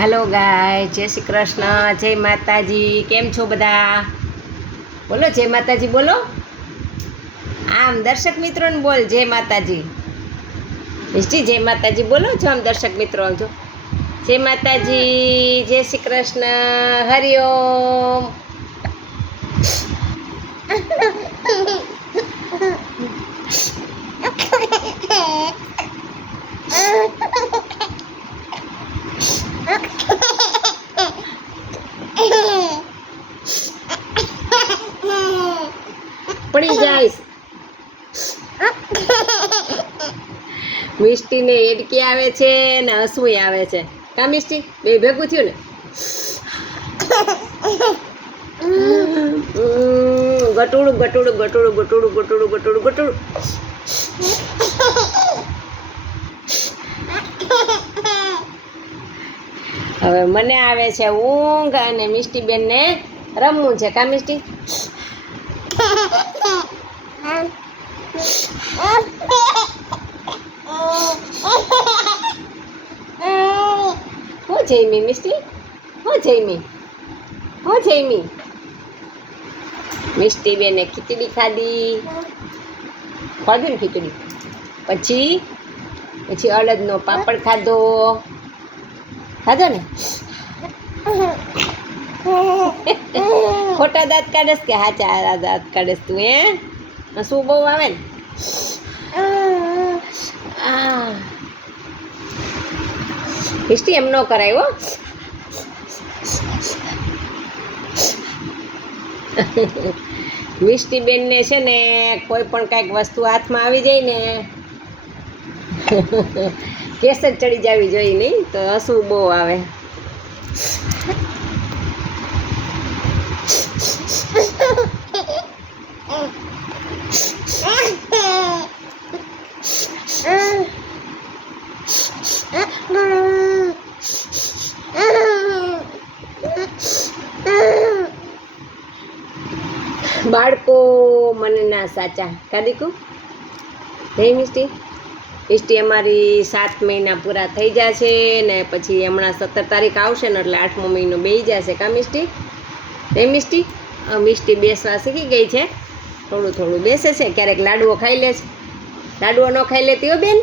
Hello गाय जय श्री कृष्ण जय माताजी केम छो बधा बोलो जय माताजी बोलो आम दर्शक मित्रों ने बोल जय माताजी मिष्टी जय माताजी बोलो जो आम दर्शक मित्रों जो जय माताजी जय श्री कृष्ण हरिओम पड़ी जाइस मिष्टी ने एडकी आवे छे ने हसવું આવે છે કા મિષ્ટી બે ભેગું થયું ને ગટુડું ગટુડું ગટુડું ગટુડું ગટુડું ગટુડું ગટુડું હવે મને આવે છે ઊંઘ અને મિષ્ટી બેન ને રમવું છે કા મિષ્ટી हो जयमी मिष्टी हो जयमी मिष्टी बेने खीचड़ी खाधी खाधी ने खीचड़ी पछी पछी अड़दनो पापड़ खाधो खाधो ने खोटा दांत काढस के हाचा दांत काढस तू हे हसू बहु आवे ने मिष्टी एम न कराय हो मिष्टी बेन ने छे ने कोई पण कांईक वस्तु हाथ में आवी जाय ने केस ज चढ़ी जावी जोईए नहीं तो हसू बहु आवे बाळको मने ना साचा का दीकू नहीं मिष्टी मिष्टी अमारी 7 महीना पूरा थई जाशे ने पछी हमणां 17 तारीख आवशे ने एटले 8मो महीनो बेही जशे का मिष्टी नहीं मिष्टी मिष्टी बेसवा शीखी गई छे थोड़ुं थोड़ुं बेसे छे क्यारेक लाडुओ खाई ले छे लाडुओ न खाई लेती हो बेन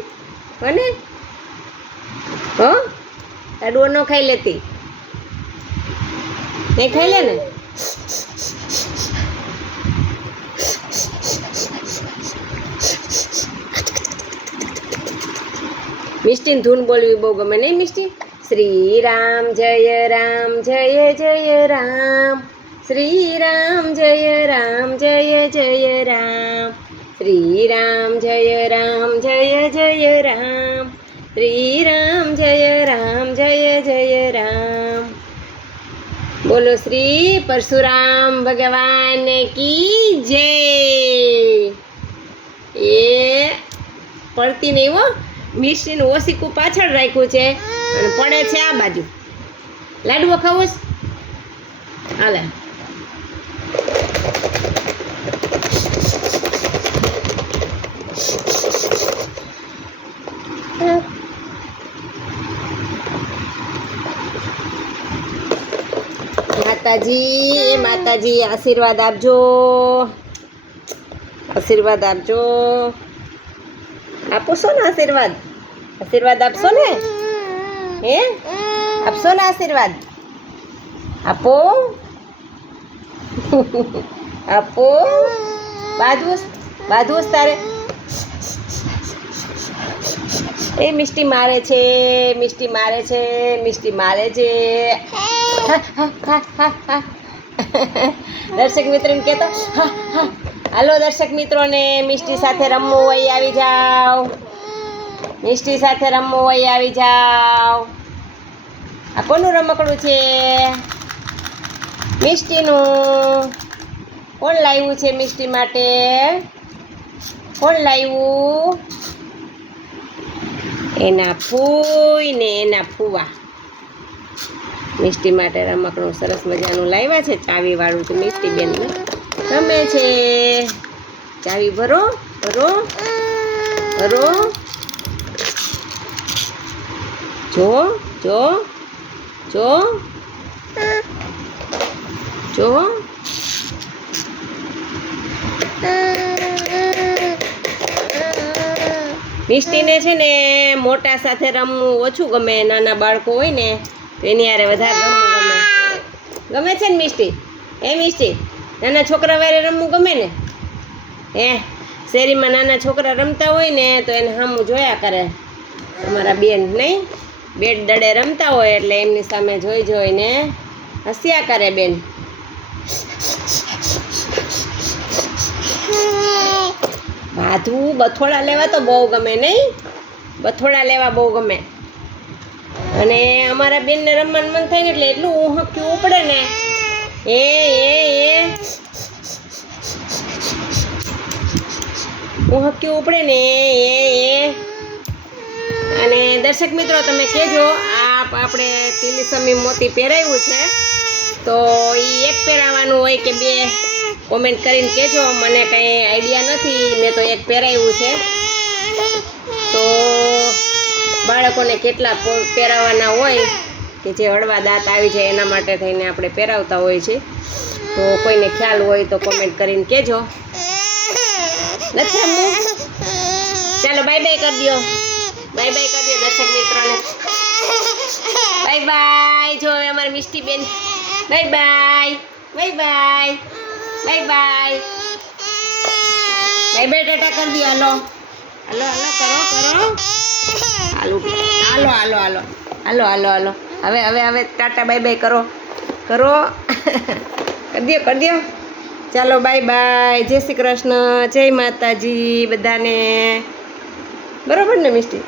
कोने हो लाडुओ न खाई लेती नहीं खाई ले ने मिष्टी धून बोलवी बहु गमे नहीं मिष्टी श्री राम जय जय राम श्री राम जय जय राम श्री राम जय जय राम श्री राम जय जय राम बोलो श्री परशुराम भगवान की जय ये पड़ती नहीं वो मिष्टी ओसीकू पाछळ राख्યું છે અને પડે છે આ બાજુ લાડવો ખાવો છે હાલે माताजी आशीर्वाद आपजो आपो शो ने आशीर्वाद आपशो ने हे आपशो ने आशीर्वाद आपो आपो बाधूस तारे ए मिष्टी मारे छे दर्शक मित्रों ने कहतो हालो दर्शक मित्रों ने मिष्टी साथे रमवू होय आवी जाओ मिष्टी साथे रमवू होय आवी जाओ आ कोनु रमकड़ू छे मिष्टीनु कोण लाव्યું છે मिष्टी माटे कोण लाव्યું एना फूई ने एना फूवा मिष्टी माटे रमकड़ું सरस मजाનું લાવ્યા છે ચાવી વાળું તો મિષ્ટી બેન રમે છે ચાવી ભરો ભરો ભરો જો જો જો જો મિષ્ટીને છે ને મોટા સાથે રમવું ઓછું ગમે, નાના બાળકો હોય ને તો એની હારે વધારે રમવું ગમે. ગમે છે ને મિષ્ટી? એ મિષ્ટી, નાના છોકરા વારે રમવું ગમે ને? હે, શેરીમાં નાના છોકરા રમતા હોય ને તો એને સામું જોયા કરે અમારા બેન, નહીં? બેટ દડે રમતા હોય એટલે એમની સામે જોઈને હસ્યા કરે બેન. બાધું બથોડા લેવા તો બહુ ગમે, નહીં? બથોડા લેવા બહુ ગમે. અને અમારા બેનને રમવાનું મન થાય ને એટલે એટલું ઊંહક્યું પડે ને એ ઊંહક્યું પડે ને એ. અને દર્શક મિત્રો તમે કહેજો, આપણે તિલીસમી મોતી પહેરાવ્યું છે તો એ એક પહેરાવાનું હોય કે બે? કોમેન્ટ કરીને કહેજો, મને કંઈ આઈડિયા નથી, મેં તો એક પહેરાવ્યું છે. તો બાળકોને કેટલા પહેરાવવાના હોય કે જે હળવા દાંત આવી જાય એના માટે થઈને આપણે પહેરાવતા હોય છે. તો કોઈને ખ્યાલ હોય તો કોમેન્ટ કરીને કહેજો. નથી રમવું? ચાલો બાય બાય કરી દો, બાય બાય કરી દો દર્શક મિત્રોને. Bye bye. જો અમારી મિષ્ટી બેન bye bye, bye bye, bye bye, bye bye Tata કરી દો. હાલો હાલો હાલો, કરો હાલો હાલો હાલો હાલો હાલો હાલો હાલો. હવે ટાટા બાય બાય કરો કરી દો. ચાલો બાય બાય, જય શ્રી કૃષ્ણ, જય માતાજી બધાને. બરોબર ને મિષ્ટી?